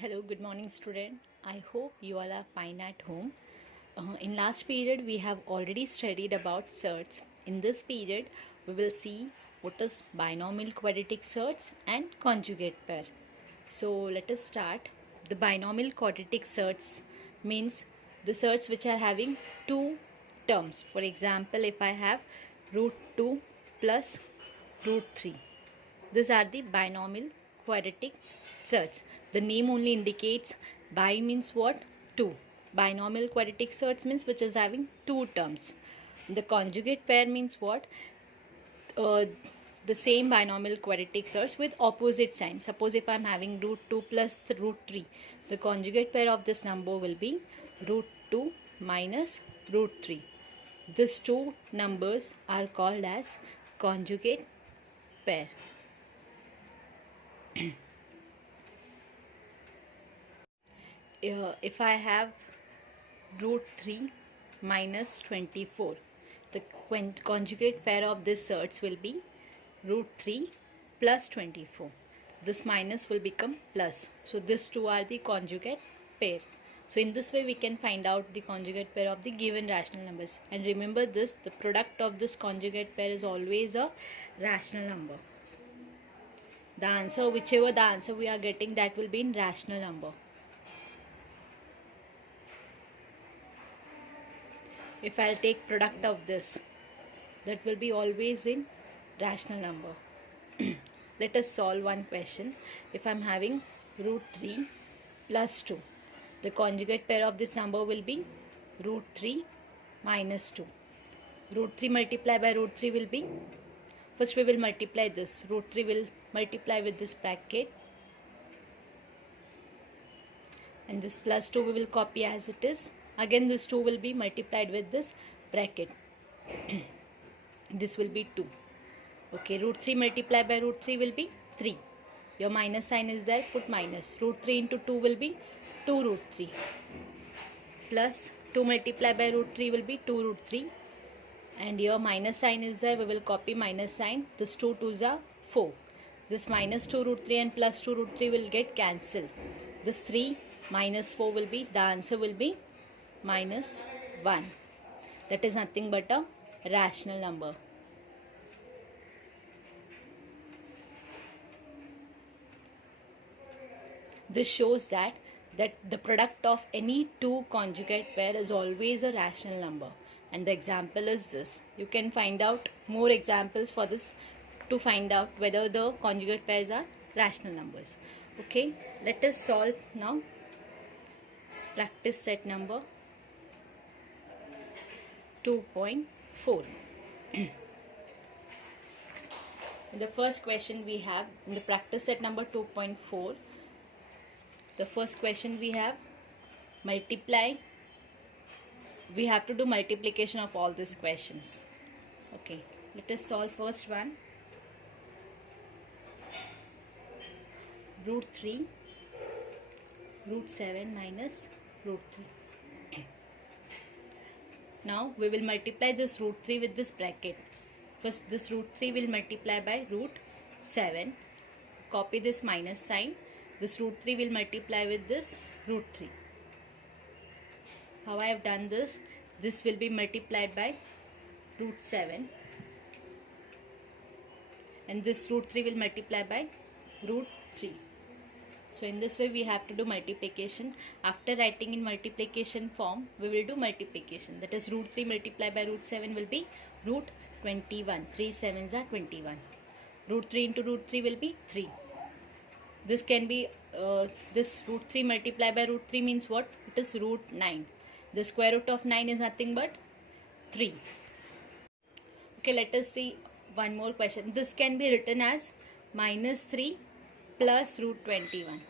Hello, good morning, student. I hope you all are fine at home. In last period, we have already studied about surds. In this period, we will see what is binomial quadratic surds and conjugate pair. So let us start. The binomial quadratic surds means the surds which are having two terms. For example, if I have root 2 plus root 3. These are the binomial quadratic surds. The name only indicates bi means what? 2. Binomial quadratic surds means which is having two terms. The conjugate pair means what? Uh, the same binomial quadratic surds with opposite sign. Suppose if I am having root 2 plus root 3, the conjugate pair of this number will be root 2 minus root 3. These two numbers are called as conjugate pair. If I have root 3 minus 24, the conjugate pair of this surds will be root 3 plus 24. This minus will become plus. So these two are the conjugate pair. So in this way we can find out the conjugate pair of the given rational numbers. And remember this, the product of this conjugate pair is always a rational number. The answer, whichever the answer we are getting, that will be in rational number. If I'll take product of this, that will be always in rational number. Let us solve one question. If I'm having root 3 plus 2, the conjugate pair of this number will be root 3 minus 2. Root 3 multiplied by root 3 will be, first we will multiply this. Root 3 will multiply with this bracket, and this plus 2 we will copy as it is. Again this 2 will be multiplied with this bracket. This will be 2. Okay, root 3 multiplied by root 3 will be 3. Your minus sign is there, put minus. Root 3 into 2 will be 2 root 3. Plus 2 multiplied by root 3 will be 2 root 3. And your minus sign is there, we will copy minus sign. This 2 2s are 4. This minus 2 root 3 and plus 2 root 3 will get cancelled. This 3 minus 4 will be, the answer will be minus 1. That is nothing but a rational number. This shows that the product of any two conjugate pair is always a rational number. And the example is this. You can find out more examples for this to find out whether the conjugate pairs are rational numbers. Okay, let us solve now. Practice set number 2.4. In the first question we have, in the practice set number 2.4, the first question we have multiply. We have to do multiplication of all these questions. Okay, let us solve first one. Root 3, root 7 minus root 3. Now we will multiply this root 3 with this bracket. First this root 3 will multiply by root 7. Copy this minus sign. This root 3 will multiply with this root 3. How I have done this? This will be multiplied by root 7. And this root 3 will multiply by root 3. So in this way we have to do multiplication. After writing in multiplication form, we will do multiplication. That is root 3 multiplied by root 7 will be root 21. 3 7s are 21. Root 3 into root 3 will be 3. This can be, this root 3 multiplied by root 3 means what? It is root 9. The square root of 9 is nothing but 3. Okay, let us see one more question. This can be written as minus 3 plus root 21.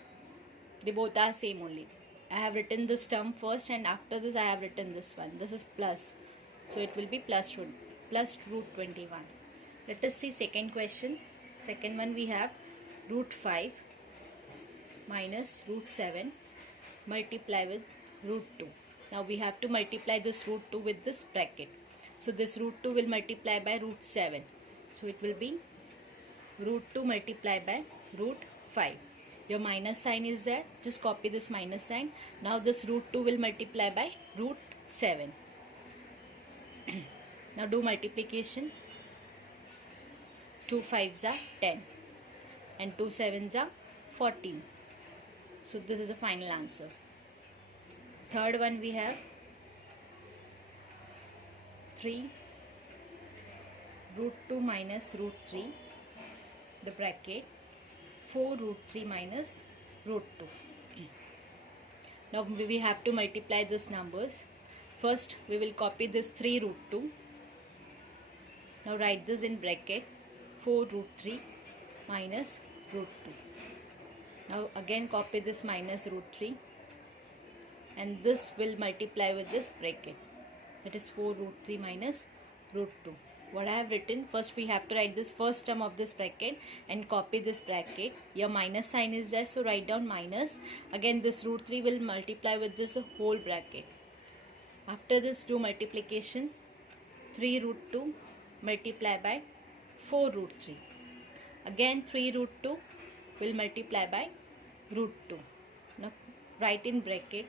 They both are same only. I have written this term first and after this I have written this one. This is plus. So it will be plus root 21. Let us see second question. Second one we have root 5 minus root 7 multiply with root 2. Now we have to multiply this root 2 with this bracket. So this root 2 will multiply by root 7. So it will be root 2 multiplied by root 5. Your minus sign is there, just copy this minus sign. Now this root 2 will multiply by root 7. Now do multiplication. 2 5s are 10 and 2 7s are 14. So this is the final answer. Third one we have 3 root 2 minus root 3, the bracket 4 root 3 minus root 2. Now we have to multiply these numbers. First we will copy this 3 root 2. Now write this in bracket 4 root 3 minus root 2. Now again copy this minus root 3, and this will multiply with this bracket, that is 4 root 3 minus root 2. What I have written, first we have to write this first term of this bracket and copy this bracket. Your minus sign is there, so write down minus. Again this root 3 will multiply with this whole bracket. After this do multiplication. 3 root 2 multiply by 4 root 3. Again 3 root 2 will multiply by root 2. Now write in bracket.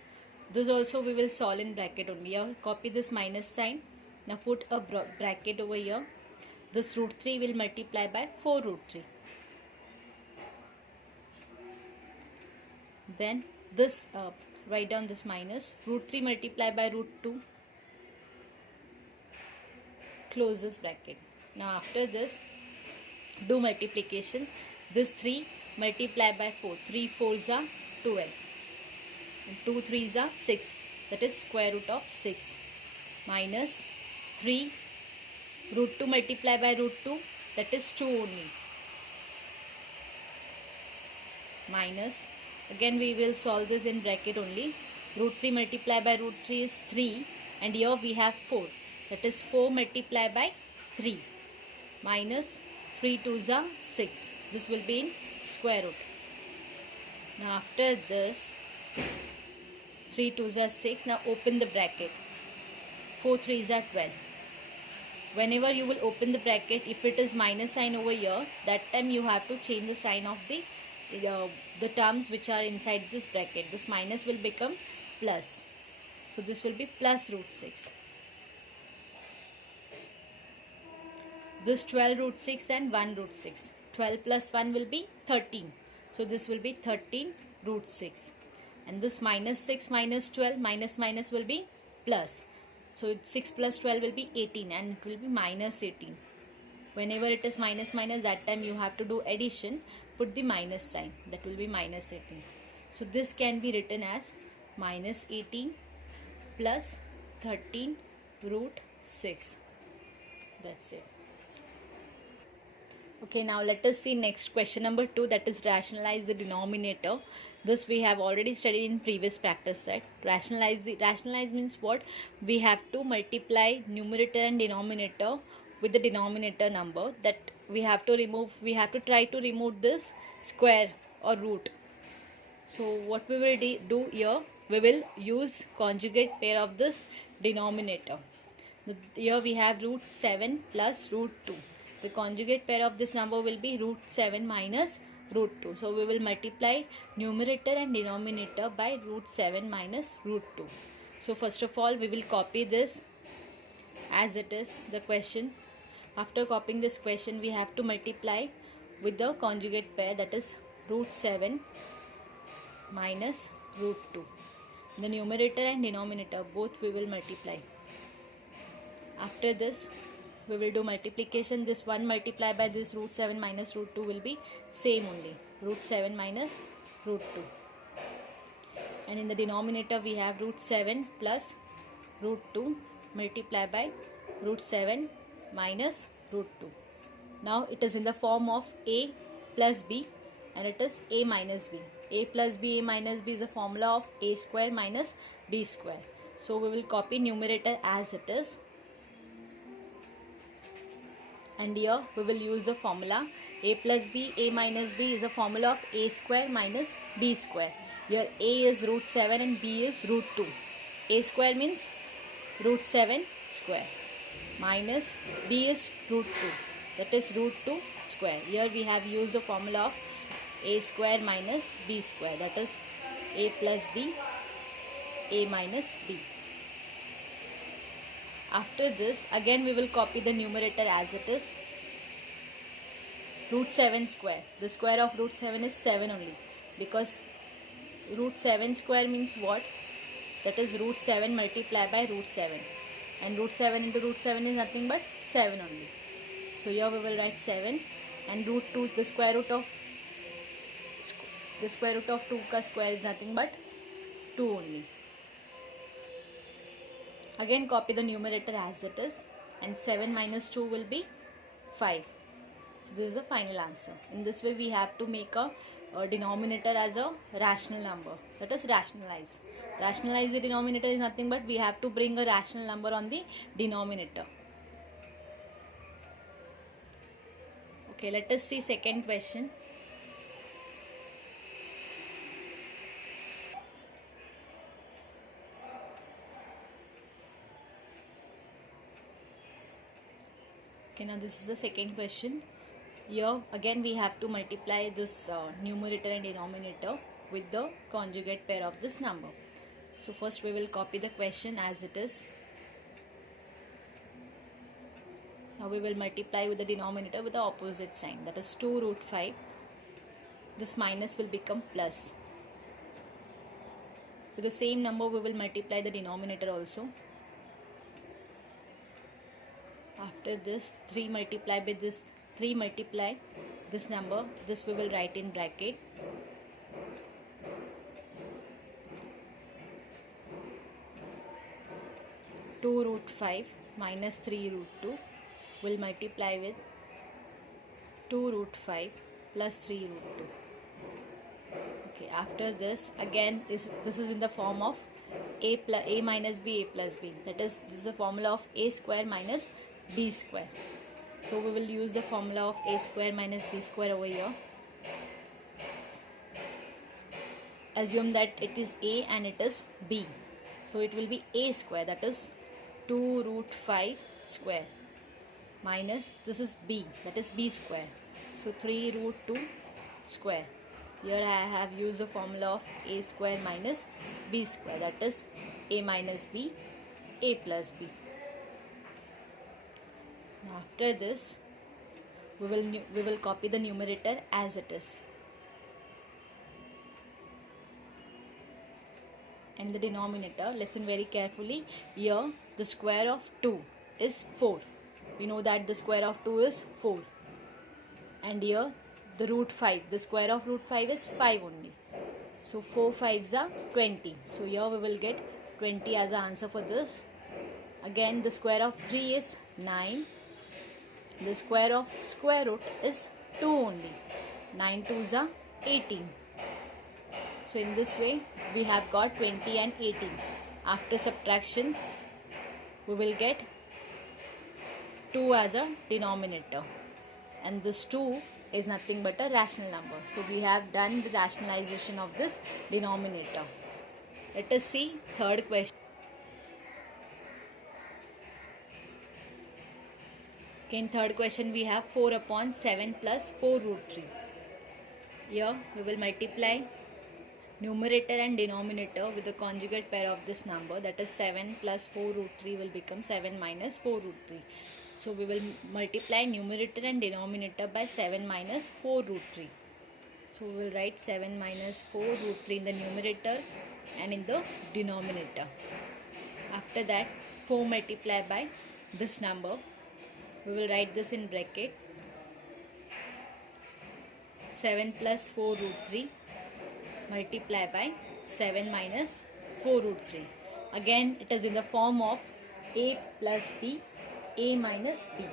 This also we will solve in bracket only. Here copy this minus sign. Now put a bracket over here. This root 3 will multiply by 4 root 3. Then this write down this minus. Root 3 multiply by root 2. Close this bracket. Now after this do multiplication. This 3 multiply by 4. 3 4s are 12. And 2 3s are 6. That is square root of 6. Minus 3 root 2 multiply by root 2. That is 2 only. Minus. Again we will solve this in bracket only. Root 3 multiply by root 3 is 3. And here we have 4. That is 4 multiply by 3. Minus 3 2s are 6. This will be in square root. Now after this 3 2s are 6. Now open the bracket. 4 3s are 12. Whenever you will open the bracket, if it is minus sign over here, that time you have to change the sign of the terms which are inside this bracket. This minus will become plus. So this will be plus root 6. This 12 root 6 and 1 root 6. 12 plus 1 will be 13. So this will be 13 root 6. And this minus 6 minus 12 minus minus will be plus. So 6 plus 12 will be 18 and it will be minus 18. Whenever it is minus minus, that time you have to do addition. Put the minus sign. That will be minus 18. So this can be written as minus 18 plus 13 root 6. That's it. Okay, now let us see next question number 2, that is rationalize the denominator. This we have already studied in previous practice set. Rationalize means what? We have to multiply numerator and denominator with the denominator number. That we have to try to remove this square or root. So what we will do here, we will use conjugate pair of this denominator. Here we have root 7 plus root 2. The conjugate pair of this number will be root 7 minus root 2. So we will multiply numerator and denominator by root 7 minus root 2. So first of all we will copy this as it is, the question. After copying this question, we have to multiply with the conjugate pair, that is root 7 minus root 2. The numerator and denominator both we will multiply. After this we will do multiplication. This 1 multiplied by this root 7 minus root 2 will be same only, root 7 minus root 2. And in the denominator we have root 7 plus root 2 multiplied by root 7 minus root 2. Now it is in the form of a plus b and it is a minus b. A plus b, a minus b is a formula of a square minus b square. So we will copy numerator as it is. And here we will use the formula a plus b, a minus b is a formula of a square minus b square. Here a is root 7 and b is root 2. A square means root 7 square minus b is root 2, that is root 2 square. Here we have used the formula of a square minus b square, that is a plus b, a minus b. After this, again we will copy the numerator as it is. Root 7 square. The square of root 7 is 7 only, because root 7 square means what? That is root 7 multiplied by root 7. And root 7 into root 7 is nothing but 7 only. So here we will write 7, and root 2, the square root of 2 ka square is nothing but 2 only. Again copy the numerator as it is, and 7 minus 2 will be 5. So this is the final answer. In this way we have to make a denominator as a rational number. Let us rationalize. Rationalize the denominator is nothing but we have to bring a rational number on the denominator. Okay, let us see second question. Okay, now this is the second question. Here again we have to multiply this numerator and denominator with the conjugate pair of this number. So first we will copy the question as it is. Now we will multiply with the denominator with the opposite sign, that is 2 root 5. This minus will become plus. With the same number we will multiply the denominator also. After this 3 multiply this number, this we will write in bracket. Two root 5 minus 3 root 2 will multiply with 2 root 5 plus 3 root 2. Okay, after this again this is in the form of a minus b, a plus b. That is, this is the formula of a square minus b square. So we will use the formula of a square minus b square over here. Assume that it is a and it is b. So it will be a square, that is 2 root 5 square, minus this is b, that is b square. So 3 root 2 square. Here I have used the formula of a square minus b square, that is a minus b, a plus b. Now after this we will copy the numerator as it is, and the denominator, listen very carefully. Here the square of 2 is 4. We know that the square of 2 is 4. And here the root 5, the square of root 5 is 5 only. So 4 5s are 20. So here we will get 20 as an answer for this. Again the square of 3 is 9. The square of square root is 2 only. 9 2s are 18. So in this way we have got 20 and 18. After subtraction we will get 2 as a denominator, and this 2 is nothing but a rational number. So we have done the rationalization of this denominator. Let us see third question. Okay, in third question we have 4 upon 7 plus 4 root 3. Here we will multiply numerator and denominator with the conjugate pair of this number, that is 7 plus 4 root 3 will become 7 minus 4 root 3. So we will multiply numerator and denominator by 7 minus 4 root 3. So we will write 7 minus 4 root 3 in the numerator and in the denominator. After that 4 multiplied by this number, we will write this in bracket. 7 plus 4 root 3 multiply by 7 minus 4 root 3. Again it is in the form of a plus b, a minus b.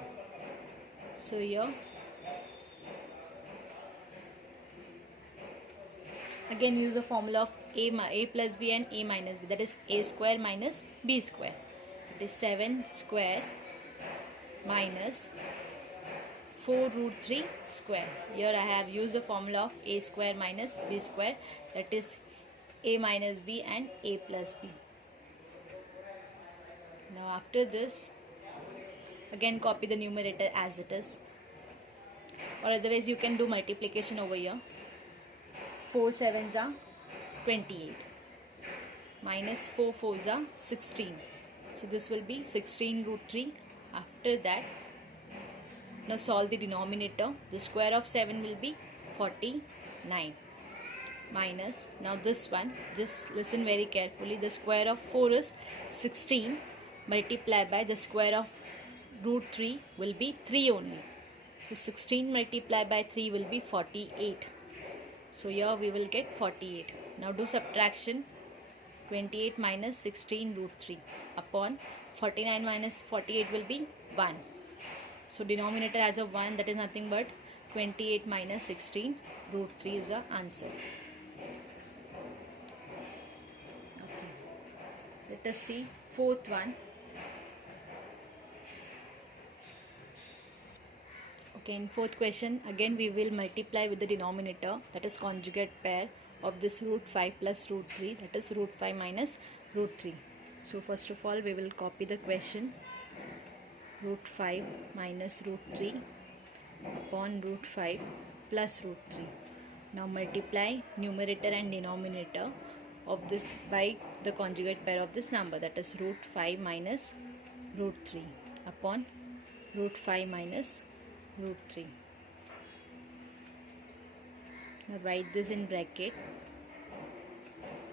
So here again use the formula of a plus b and a minus b, that is a square minus b square. It is 7 square minus 4 root 3 square. Here I have used the formula of a square minus b square, that is a minus b and a plus b. Now after this again copy the numerator as it is, or otherwise you can do multiplication over here. 4 sevens are 28. Minus 4 fours are 16. So this will be 16 root 3. After that, now solve the denominator. The square of 7 will be 49. Minus, now this one, just listen very carefully. The square of 4 is 16. Multiply by the square of root 3 will be 3 only. So 16 multiplied by 3 will be 48. So here we will get 48. Now do subtraction. 28 minus 16 root 3 upon 49 minus 48 will be 1. So denominator has a 1, that is nothing but 28 minus 16 root 3 is the answer. Okay. Let us see fourth one. Okay, in fourth question again we will multiply with the denominator, that is conjugate pair of this root 5 plus root 3, that is root 5 minus root 3. So first of all we will copy the question. Root 5 minus root 3 upon root 5 plus root 3. Now multiply numerator and denominator of this by the conjugate pair of this number, that is root 5 minus root 3 upon root 5 minus root 3. Now write this in bracket.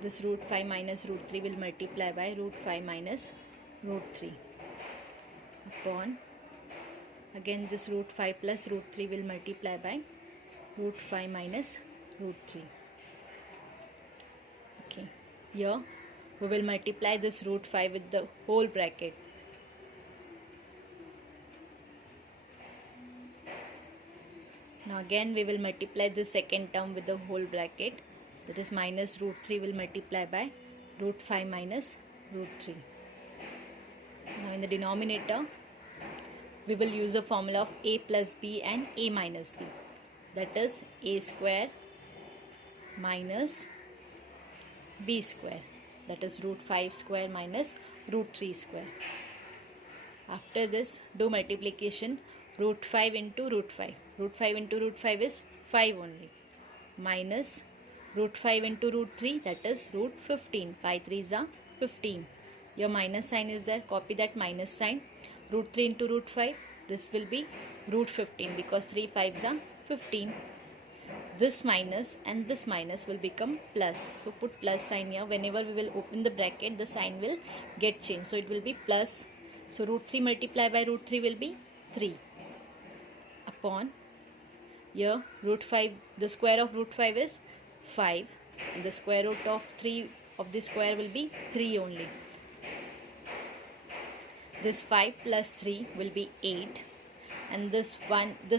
This root 5 minus root 3 will multiply by root 5 minus root 3 upon, again this root 5 plus root 3 will multiply by root 5 minus root 3. Okay, here we will multiply this root 5 with the whole bracket. Now again we will multiply the second term with the whole bracket, that is minus root 3 will multiply by root 5 minus root 3. Now in the denominator we will use the formula of a plus b and a minus b, that is a square minus b square, that is root 5 square minus root 3 square. After this do multiplication. Root 5 into root 5. Root 5 into root 5 is 5 only. Minus root 5 into root 3, that is root 15. 5 3s are 15. Your minus sign is there. Copy that minus sign. Root 3 into root 5. This will be root 15 because 3 5s are 15. This minus and this minus will become plus. So put plus sign here. Whenever we will open the bracket, the sign will get changed. So it will be plus. So root 3 multiplied by root 3 will be 3. Upon here root 5, the square of root 5 is 5 and the square root of 3 of the square will be 3 only. This 5 plus 3 will be 8 and this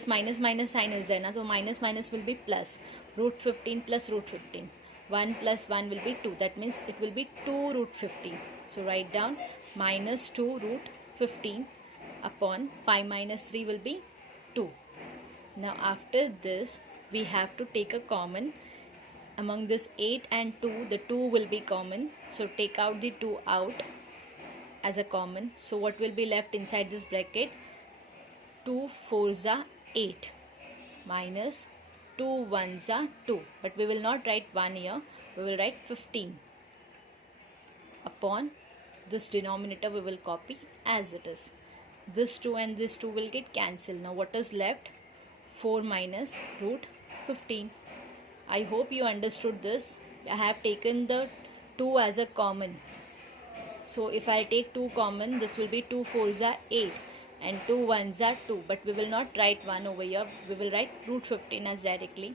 minus sign is there, so minus will be plus. Root 15 plus root 15, 1 plus 1 will be 2, that means it will be 2 root 15. So write down minus 2 root 15 upon 5 minus 3 will be 2. Now after this we have to take a common. Among this 8 and 2, the 2 will be common. So take out the 2 out as a common. So what will be left inside this bracket? 2 4s are 8 minus 2 1s are 2. But we will not write 1 here. We will write 15. Upon this denominator we will copy as it is. This 2 and this 2 will get cancelled. Now what is left? 4 minus root 15. I hope you understood this. I have taken the 2 as a common. So if I take 2 common, this will be 2 4s are 8 and 2 1s are 2. But we will not write 1 over here. We will write root 15 as directly.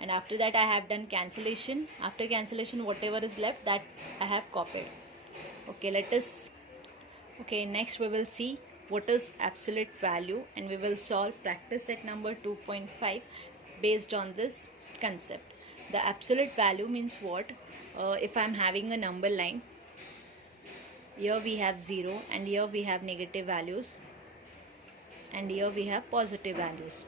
And after that I have done cancellation. After cancellation whatever is left, that I have copied. Okay, next we will see what is absolute value and we will solve practice set number 2.5 based on this concept. The absolute value means what? If I am having a number line, here we have 0 and here we have negative values and here we have positive values.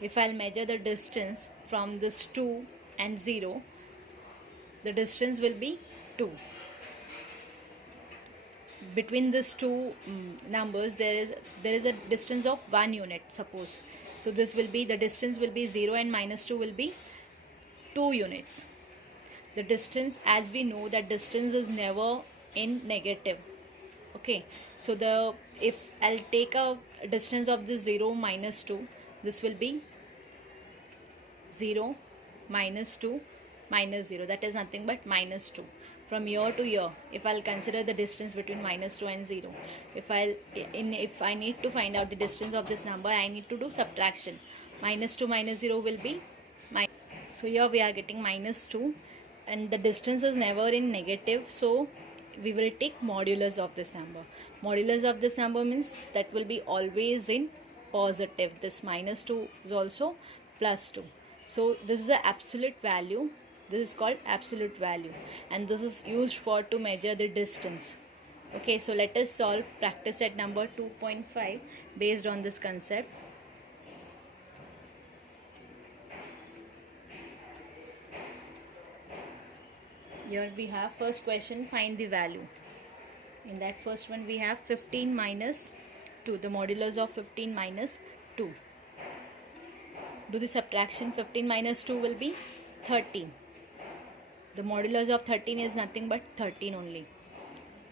If I'll measure the distance from this 2 and 0, the distance will be 2. Between these two numbers there is a distance of 1 unit, suppose. So this will be, the distance will be 0 and minus 2 will be 2 units. The distance, as we know that distance is never in negative. Okay, so if I'll take a distance of the 0 minus 2, this will be 0 minus 2 minus 0, that is nothing but minus 2. From year to year, if I'll consider the distance between minus 2 and 0, if I need to find out the distance of this number, I need to do subtraction. Minus 2 minus 0 will be minus. So here we are getting minus 2, and the distance is never in negative, so we will take modulus of this number. Modulus of this number means that will be always in positive. This minus 2 is also plus 2. So this is the absolute value. This is called absolute value, and this is used for to measure the distance. Okay, so let us solve practice set number 2.5 based on this concept. Here we have first question, find the value. In that first one we have 15 minus 2, the modulus of 15 minus 2. Do the subtraction. 15 minus 2 will be 13. The modulus of 13 is nothing but 13 only.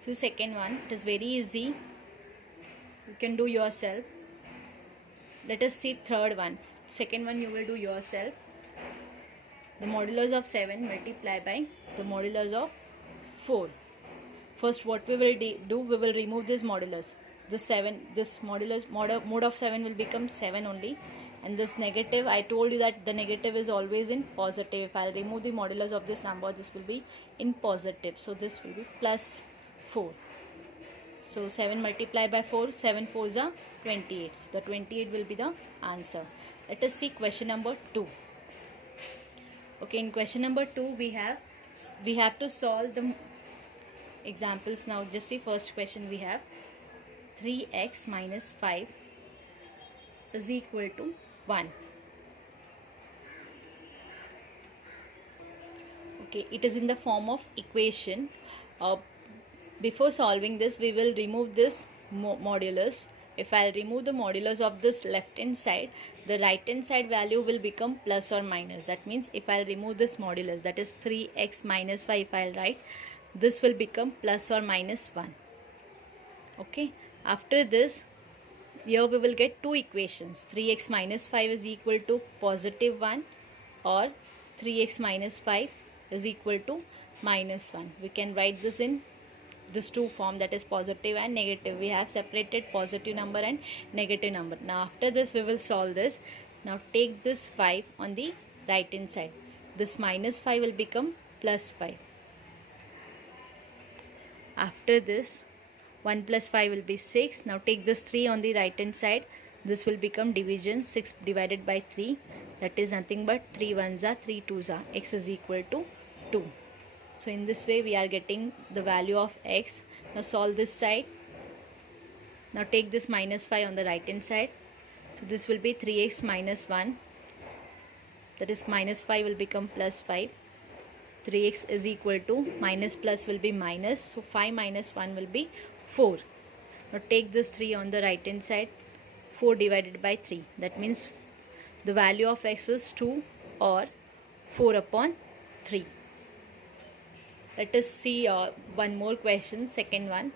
So second one, it is very easy. You can do yourself. Let us see third one. Second one you will do yourself. The modulus of 7 multiply by the modulus of 4. First what we will do, we will remove this modulus. This modulus mod of 7 will become 7 only. And this negative, I told you that the negative is always in positive. If I remove the modulus of this number, this will be in positive. So this will be plus 4. So 7 multiplied by 4, 7 4s are 28. So the 28 will be the answer. Let us see question number 2. Okay, in question number 2 we have to solve the examples. Now just see first question we have 3x minus 5 is equal to 1. Okay, it is in the form of equation. Before solving this, we will remove this modulus. If I remove the modulus of this left hand side, the right hand side value will become plus or minus. That means if I remove this modulus, that is 3x minus 5, if I write, this will become plus or minus 1. Okay, after this, here we will get two equations. 3x minus 5 is equal to positive 1, or 3x minus 5 is equal to minus 1. We can write this in this two form, that is positive and negative. We have separated positive number and negative number. Now after this we will solve this. Now take this 5 on the right hand side. This minus 5 will become plus 5. After this 1 plus 5 will be 6. Now take this 3 on the right hand side. This will become division. 6 divided by 3, that is nothing but 3 1s are 3 2s are. X is equal to 2. So in this way we are getting the value of x. Now solve this side. Now take this minus 5 on the right hand side. So this will be 3x minus 1. That is minus 5 will become plus 5. 3x is equal to minus plus will be minus. So 5 minus 1 will be 4. Now take this 3 on the right hand side. 4 divided by 3. That means the value of x is 2 or 4 upon 3. Let us see one more question, second one.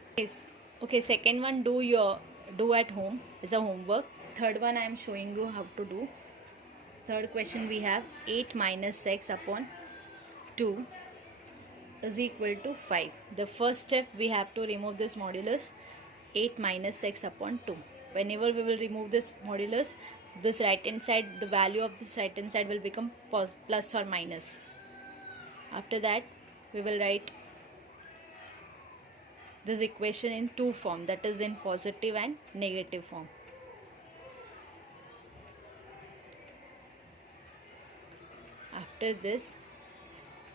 Okay, second one do at home is a homework. Third one I am showing you how to do. Third question we have 8 minus x upon 2 is equal to 5. The first step we have to remove this modulus 8 minus x upon 2. Whenever we will remove this modulus, this right hand side, the value of this right hand side will become plus or minus. After that we will write this equation in two form, that is in positive and negative form. After this,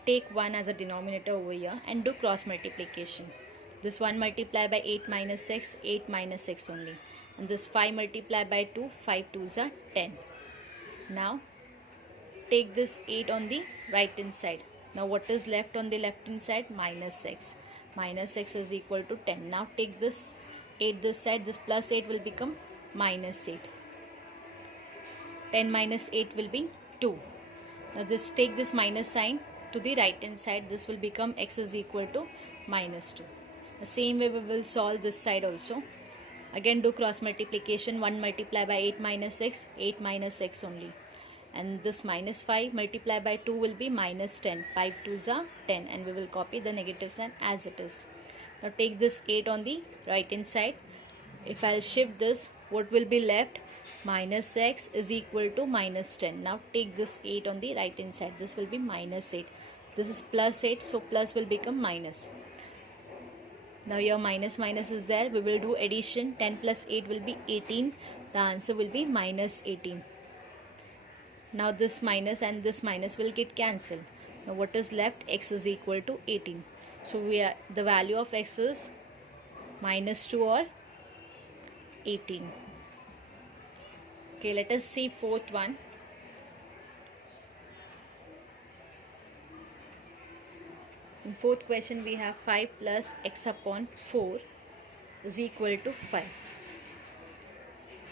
take 1 as a denominator over here and do cross multiplication. This 1 multiply by 8 minus x, 8 minus x only. And this 5 multiply by 2, 5 2s are 10. Now take this 8 on the right hand side. Now what is left on the left hand side? Minus x. Minus x is equal to 10. Now take this 8 this side. This plus 8 will become minus 8. 10 minus 8 will be 2. Now this, take this minus sign to the right hand side. This will become x is equal to minus 2. The same way we will solve this side also. Again do cross multiplication. 1 multiply by 8 minus x, 8 minus x only. And this minus 5 multiply by 2 will be minus 10. 5 2s are 10, and we will copy the negative sign as it is. Now take this 8 on the right hand side. If I'll shift this, what will be left? Minus x is equal to minus 10. Now take this 8 on the right hand side. This will be minus 8. This is plus 8, so plus will become minus. Now your minus minus is there. We will do addition. 10 plus 8 will be 18. The answer will be minus 18. Now this minus and this minus will get cancelled. Now what is left? X is equal to 18. So the value of x is minus 2 or 18. Okay, let us see fourth one. In fourth question we have 5 plus x upon 4 is equal to 5.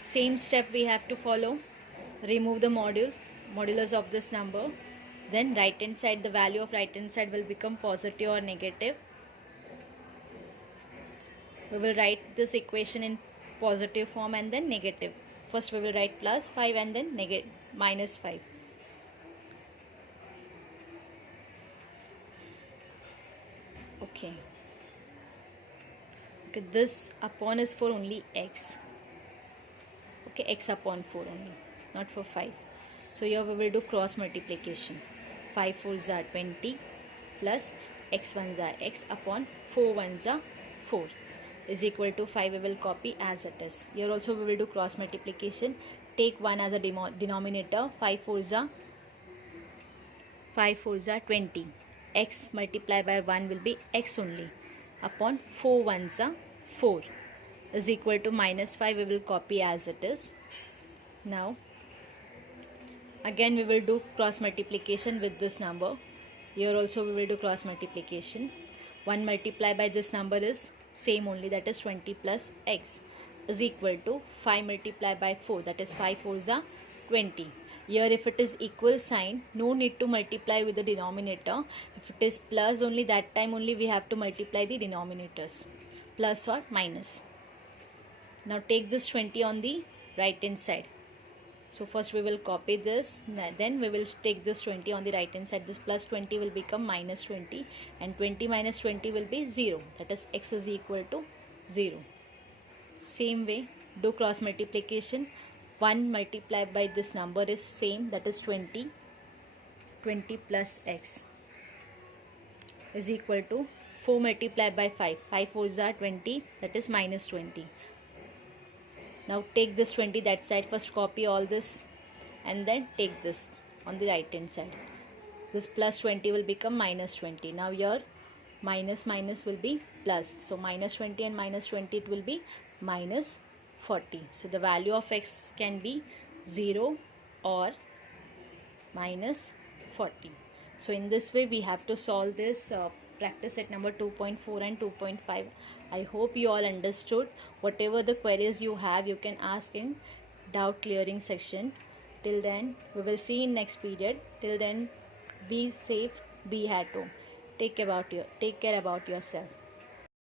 Same step we have to follow. Remove the modulus of this number. Then right hand side, the value of right hand side will become positive or negative. We will write this equation in positive form and then negative. First we will write plus 5 and then minus 5. Okay, this upon is for only x. Okay, x upon 4 only, not for 5. So here we will do cross multiplication. 5 4s are 20 plus x 1s are x upon 4 1s are 4 is equal to 5. We will copy as it is. Here also we will do cross multiplication. Take 1 as a denominator. 5 4s are 20. X multiplied by 1 will be x only upon 4 1s are 4 is equal to minus 5. We will copy as it is. Now again we will do cross multiplication with this number. Here also we will do cross multiplication. 1 multiplied by this number is same only, that is 20 plus x is equal to 5 multiplied by 4, that is 5 4s are 20. Here if it is equal sign, no need to multiply with the denominator. If it is plus only, that time only we have to multiply the denominators, plus or minus. Now take this 20 on the right hand side. So first we will copy this, then we will take this 20 on the right hand side. This plus 20 will become minus 20, and 20 minus 20 will be 0, that is x is equal to 0. Same way do cross multiplication. 1 multiplied by this number is same, that is 20. 20 plus x is equal to 4 multiplied by 5. 5 4s are 20, that is minus 20. Now take this 20 that side. First copy all this and then take this on the right hand side. This plus 20 will become minus 20. Now here minus minus will be plus. So minus 20 and minus 20, it will be minus 40. So the value of x can be 0 or minus 40. So in this way we have to solve this practice set number 2.4 and 2.5. I hope you all understood. Whatever the queries you have, you can ask in doubt clearing section. Till then, we will see in next period. Till then, be safe, be at home. Take care about yourself.